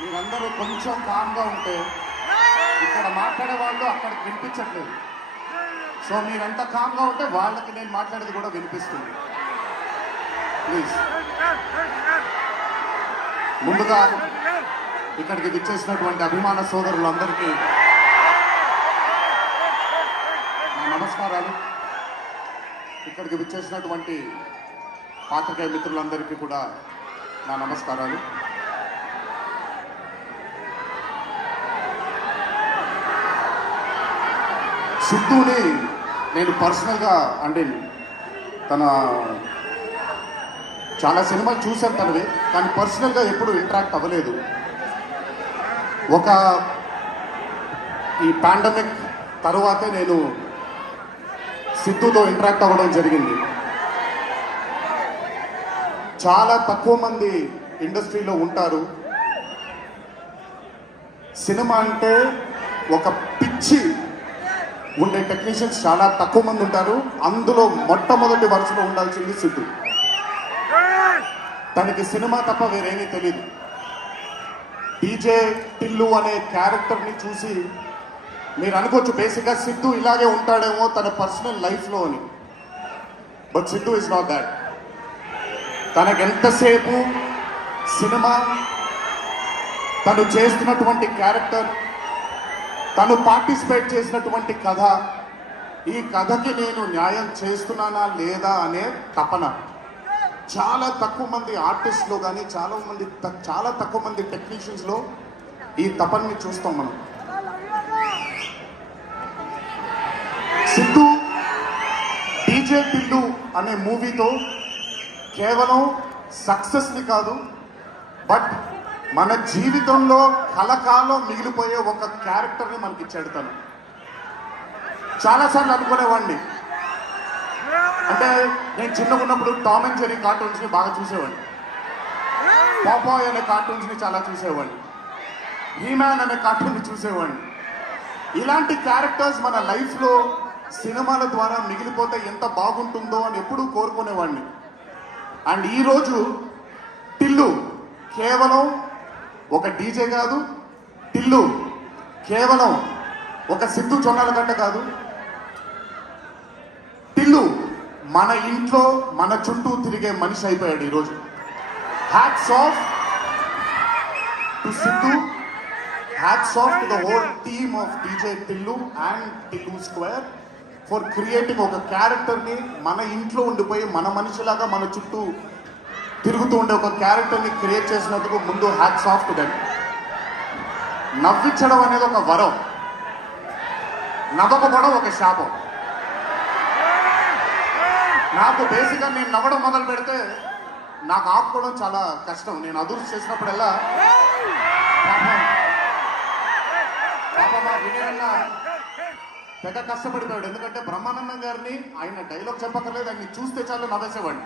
మీరందరూ కొంచెం కామ్గా ఉంటే ఇక్కడ మాట్లాడే వాళ్ళు అక్కడికి వినిపించట్లేదు. సో మీరంతా కామ్గా ఉంటే వాళ్ళకి నేను మాట్లాడేది కూడా వినిపిస్తుంది. ప్లీజ్. ముందుగా ఇక్కడికి విచ్చేసినటువంటి అభిమాన సోదరులందరికీ నా నమస్కారాలు. ఇక్కడికి విచ్చేసినటువంటి పాత్రికేయ మిత్రులందరికీ కూడా నా నమస్కారాలు. సిద్ధుని నేను పర్సనల్గా అంటే తన చాలా సినిమాలు చూశాను తనవి, కానీ పర్సనల్గా ఎప్పుడు ఇంటరాక్ట్ అవ్వలేదు. ఈ పాండమిక్ తరువాతే నేను సిద్ధుతో ఇంటరాక్ట్ అవ్వడం జరిగింది. చాలా తక్కువ మంది ఇండస్ట్రీలో ఉంటారు. సినిమా అంటే ఒక పిచ్చి ఉండే టెక్నీషియన్స్ చాలా తక్కువ మంది ఉంటారు. అందులో మొట్టమొదటి వరుసలో ఉండాల్సింది సిద్ధు. తనకి సినిమా తప్ప వేరేమీ తెలియదు. డీజే టిల్లు అనే క్యారెక్టర్ని చూసి మీరు అనుకోవచ్చు బేసిక్గా సిద్ధు ఇలాగే ఉంటాడేమో తన పర్సనల్ లైఫ్లో అని. But Siddhu is not that. తనకెంతసేపు సినిమా, తను చేస్తున్నటువంటి క్యారెక్టర్, తను పార్టిసిపేట్ చేసినటువంటి కథ, ఈ కథకి నేను న్యాయం చేస్తున్నానా లేదా అనే తపన. చాలా తక్కువ మంది ఆర్టిస్ట్లో కానీ చాలా తక్కువ మంది టెక్నీషియన్స్లో ఈ తపనని చూస్తాం మనం. సిద్ధు డీజే టిల్లు అనే మూవీతో కేవలం సక్సెస్ని కాదు, బట్ మన జీవితంలో కలకాలం మిగిలిపోయే ఒక క్యారెక్టర్ని మనకి ఇచ్చాడు తను. చాలాసార్లు అనుకునేవాడిని, అంటే నేను చిన్నగా ఉన్నప్పుడు టామ్ అండ్ జెర్రీ కార్టూన్స్ని బాగా చూసేవాడిని, పాపాయ్ అనే కార్టూన్స్ని చాలా చూసేవాడిని, హీమ్యాన్ అనే కార్టూన్ని చూసేవాడిని. ఇలాంటి క్యారెక్టర్స్ మన లైఫ్లో సినిమాల ద్వారా మిగిలిపోతే ఎంత బాగుంటుందో అని ఎప్పుడూ కోరుకునేవాడిని. అండ్ ఈరోజు టిల్లు కేవలం ఒక డీజే కాదు, టిల్లు కేవలం ఒక సిద్ధు చొన్నాలగడ్డ కాదు, టిల్లు మన ఇంట్లో మన చుట్టూ తిరిగే మనిషి అయిపోయాడు ఈరోజు. Hats off to Siddhu, hats off to the whole team of DJ Tillu and Tillu square for creating ఒక క్యారెక్టర్ని మన ఇంట్లో ఉండిపోయి మన మనిషిలాగా మన చుట్టూ తిరుగుతూ ఉండే ఒక క్యారెక్టర్ని క్రియేట్ చేసినందుకు ముందు హ్యాట్స్ ఆఫ్ టు దెమ్. నవ్వించడం అనేది ఒక వరం, నవ్వకపోవడం ఒక శాపం. నాకు బేసిక్గా నేను నవ్వడం మొదలు పెడితే నాకు ఆపుకోవడం చాలా కష్టం. నేను అదుర్స్ చేసినప్పుడల్లా మా వినయన్న తెగ కష్టపడిపోయాడు. ఎందుకంటే బ్రహ్మానందం గారిని ఆయన డైలాగ్ చెప్పక్కర్లేదు, ఆయన్ని చూస్తే చాలా నవ్వేసేవాడిని.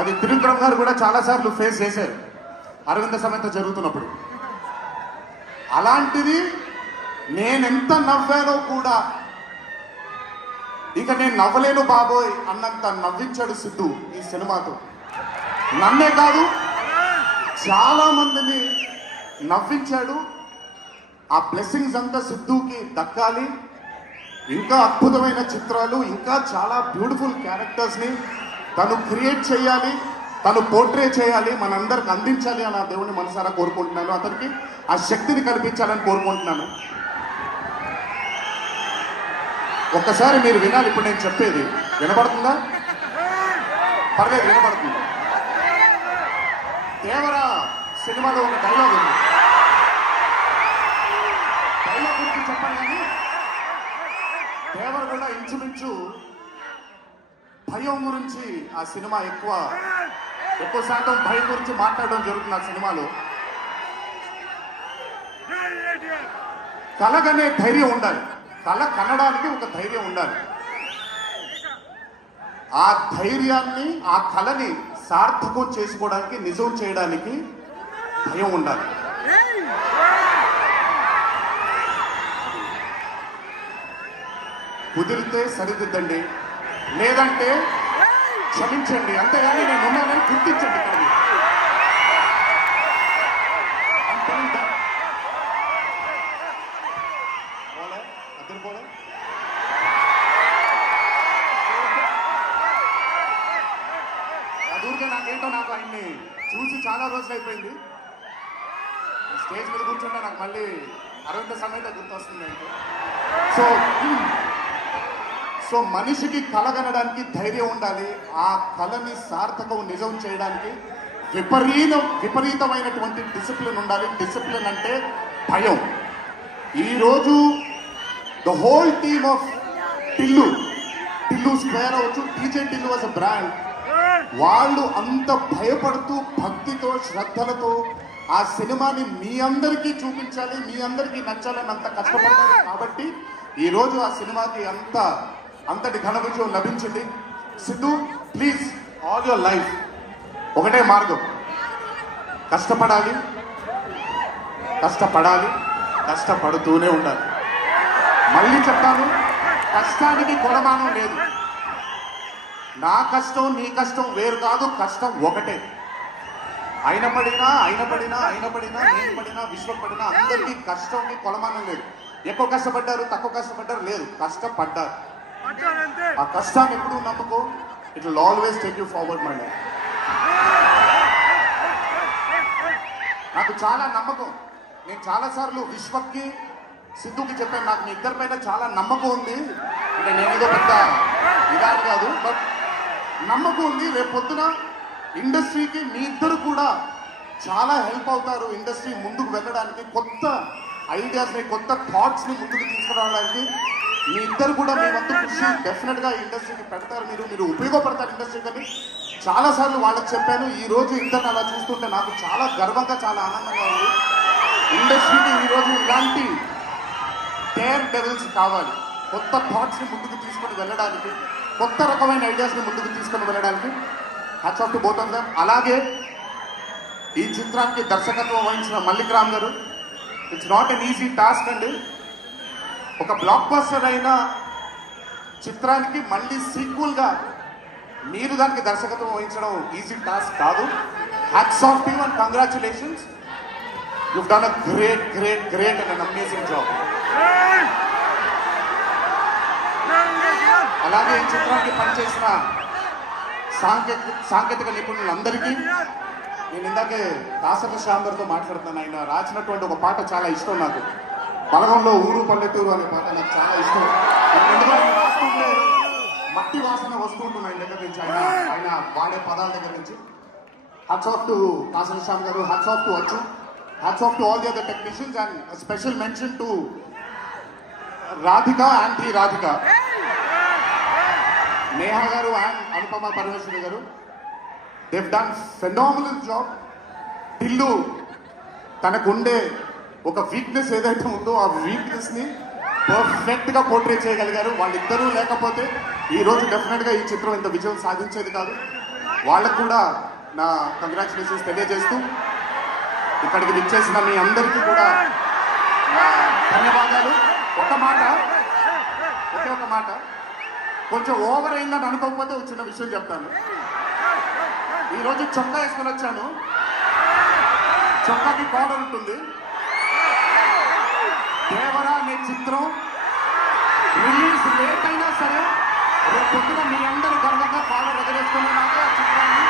అది త్రివిక్రమ్ గారు కూడా చాలాసార్లు ఫేస్ చేశారు అరవింద సమేత జరుగుతున్నప్పుడు. అలాంటిది నేనెంత నవ్వానో కూడా ఇక నేను నవ్వలేను బాబోయ్ అన్నంత నవ్వించాడు సిద్ధు ఈ సినిమాతో. నన్నే కాదు చాలా మందిని నవ్వించాడు. ఆ బ్లెస్సింగ్స్ అంతా సిద్ధుకి దక్కాలి. ఇంకా అద్భుతమైన చిత్రాలు, ఇంకా చాలా బ్యూటిఫుల్ క్యారెక్టర్స్ని తను క్రియేట్ చేయాలి, తను పోర్ట్రే చేయాలి, మనందరికి అందించాలి అని ఆ దేవుని మనసారా కోరుకుంటున్నాను. అతనికి ఆ శక్తిని కల్పించాలని కోరుకుంటున్నాను. ఒక్కసారి మీరు వినాలి ఇప్పుడు నేను చెప్పేది. వినపడుతుందా? పర్లేదు, వినపడుతుంది. దేవరా సినిమాలో ఒక డైలాగ్ ఉంది. డైలాగ్ గురించి చెప్పాలి కానీ దేవర కూడా ఇంచుమించు భయం గురించి ఆ సినిమా ఎక్కువ శాతం భయం గురించి మాట్లాడడం జరుగుతుంది ఆ సినిమాలో. కలగనే ధైర్యం ఉండాలి, కళ కనడానికి ఒక ధైర్యం ఉండాలి. ఆ ధైర్యాన్ని, ఆ కళని సార్థకం చేసుకోవడానికి, నిజం చేయడానికి భయం ఉండాలి. కుదిరితే సరిదిద్దండి, లేదంటే క్షమించండి, అంతేగాని నేను ఉన్నానని గుర్తించండి. చాలా రోజులు అయిపోయింది. స్టేజ్ మీద కూర్చుంటే నాకు మళ్ళీ అరవింద సమేత గుర్తొస్తుంది అంటే. సో సో మనిషికి కలగనడానికి ధైర్యం ఉండాలి. ఆ కళని సార్థకం నిజం చేయడానికి విపరీతమైనటువంటి డిసిప్లిన్ ఉండాలి. డిసిప్లిన్ అంటే భయం. ఈరోజు the whole team of Tillu square అవచ్చు, TJ Tillu was a brand. వాళ్ళు అంత భయపడుతూ భక్తితో శ్రద్ధలతో ఆ సినిమాని మీ అందరికీ చూపించాలి, మీ అందరికీ నచ్చాలని అంత కష్టపడ్డారు. కాబట్టి ఈరోజు ఆ సినిమాకి అంతటి ఘన విజయం లభించింది. Siddhu, please, all your life ఒకటే మార్గం, కష్టపడాలి, కష్టపడుతూనే ఉండాలి. మళ్ళీ చెప్తాను, కష్టానికి కొలమానం లేదు. నా కష్టం నీ కష్టం వేరు కాదు, కష్టం ఒకటే. ఆయన పడినా నేను పడినా విశ్వం పడినా అందరికీ కష్టంకి కొలమానం లేదు. ఎక్కువ కష్టపడ్డారు, తక్కువ కష్టపడ్డారు లేదు, కష్టపడ్డారు. ఆ కష్టాన్ని ఎప్పుడు నమ్ముకో, it will always take you forward my life. నాకు చాలా నమ్మకం. నేను చాలాసార్లు విశ్వక్కి సిద్ధుకి చెప్పాను, నాకు మీ ఇద్దరి పైన చాలా నమ్మకం ఉంది. అంటే నేను ఏదో పెద్ద ఇదాని కాదు, బట్ నమ్మకం ఉంది. రేపు పొద్దున ఇండస్ట్రీకి మీ ఇద్దరు కూడా చాలా హెల్ప్ అవుతారు. ఇండస్ట్రీ ముందుకు వెళ్ళడానికి, కొత్త ఐడియాస్ని, కొత్త థాట్స్ని ముందుకు తీసుకురావడానికి మీ ఇద్దరు కూడా మీ వంతు కృషి డెఫినెట్గా ఇండస్ట్రీకి పెడతారు. మీరు ఉపయోగపడతారు ఇండస్ట్రీకి అని చాలాసార్లు వాళ్ళకి చెప్పాను. ఈ రోజు ఇద్దరిని అలా చూస్తుంటే నాకు చాలా గర్వంగా, చాలా ఆనందంగా ఉంది. ఇండస్ట్రీకి ఈరోజు ఇలాంటి డేర్ డెవిల్స్ కావాలి, కొత్త థాట్స్ని ముందుకు తీసుకొని వెళ్ళడానికి, కొత్త రకమైన ఐడియాస్ని ముందుకు తీసుకొని వెళ్ళడానికి. Hats off to both of them. అలాగే ఈ చిత్రానికి దర్శకత్వం వహించిన మల్లిక్ రామ్ గారు, it's not an easy task అండి. ఒక బ్లాక్ బస్టర్ అయిన చిత్రానికి మళ్ళీ సీక్వెల్గా మీరు దానికి దర్శకత్వం వహించడం ఈజీ టాస్క్ కాదు. Hats off to you and congratulations. You've done a great and an amazing job. అలాగే ఈ చిత్రానికి పనిచేసిన సాంకేతిక నిపుణులందరికీ నేను ఇందాకే దాసరి శ్యామ్ గారితో మాట్లాడుతున్నాను. ఆయన రాసినటువంటి ఒక పాట చాలా ఇష్టం నాకు. బలగంలో ఊరు పల్లెటూరు అనే పాట నాకు చాలా ఇష్టం. ఎందుకంటే రాస్తుంటే మట్టి వాసన వస్తుంటుంది ఆయన దగ్గర నుంచి, ఆయన వాడే పదాల దగ్గర నుంచి. Hats off to Dasari Shyam గారు, హ్యాట్స్ ఆఫ్ టు అచ్చు, hats off to all the other technicians, and a special mention to Radhika and Radhika, Neha garu and Anupama Parmeshwari garu. They've done phenomenal job. Tillu tanakunde oka weakness edaithe undo aa weakness ni perfect ga portray cheyagaligaru. వాళ్ళిద్దరూ లేకపోతే ఈ రోజు definite గా ఈ చిత్రం ఇంత విజయం సాధించేది కాదు. వాళ్ళకు కూడా నా కంగ్రాచులేషన్స్ తెలియజేస్తూ ఇక్కడికి విచ్చేసిన మీ అందరికీ కూడా ధన్యవాదాలు. ఒకే ఒక మాట, కొంచెం ఓవర్ అయిందని అనుకోకపోతే ఒక చిన్న విషయం చెప్తాను. ఈరోజు చొక్కా వేసుకొని వచ్చాను, చొక్కాకి కాలర్ ఉంటుంది. దేవరా అనే చిత్రం రిలీజ్ లేట్ అయినా సరే రేపు పొద్దున మీ అందరూ గర్వంగా కాలర్ ఎగరేసుకునేలాగా ఆ చిత్రాన్ని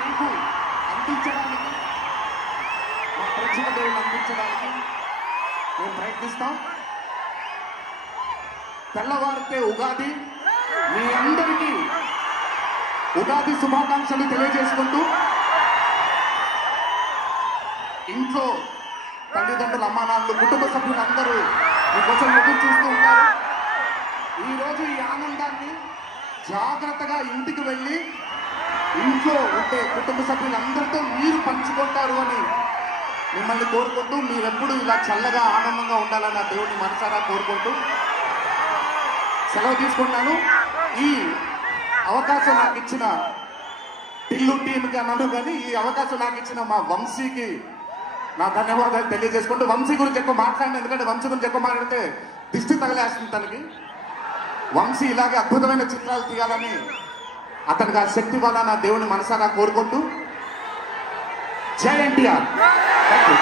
మీకు అందించడానికి, మా ప్రేక్షక దేవుళ్ళు అందించడానికి మేము ప్రయత్నిస్తాం. తెల్లవారితే ఉగాది, మీ అందరికీ ఉగాది శుభాకాంక్షలు తెలియజేసుకుంటూ, ఇంట్లో తల్లిదండ్రులు, అమ్మానాన్నలు, కుటుంబ సభ్యులు అందరూ మీకోసం ఎదురు చూస్తూ ఉంటారు. ఈరోజు ఈ ఆనందాన్ని జాగ్రత్తగా ఇంటికి వెళ్ళి ఇంట్లో ఉంటే కుటుంబ సభ్యులందరితో మీరు పంచుకుంటారు అని మిమ్మల్ని కోరుకుంటూ, మీరెప్పుడు ఇలా చల్లగా ఆనందంగా ఉండాలని ఆ దేవుడిని మనసారా కోరుకుంటూ సెలవు తీసుకుంటాను. ఈ అవకాశం నాకు ఇచ్చిన టిల్లు టీంకి అన్నాను, కానీ ఈ అవకాశం నాకు ఇచ్చిన మా వంశీకి నా ధన్యవాదాలు తెలియజేసుకుంటూ, వంశీ గురించి ఎక్కువ మాట్లాడిన, ఎందుకంటే వంశీ గురించి ఎక్కువ మాట్లాడితే దిష్టి తగిలేస్తుంది తనకి. వంశీ ఇలాగే అద్భుతమైన చిత్రాలు తీయాలని అతనికి ఆ శక్తి వల్ల నా దేవుని మనసారా కోరుకుంటూ, జై ఎన్టీఆర్. Thank you.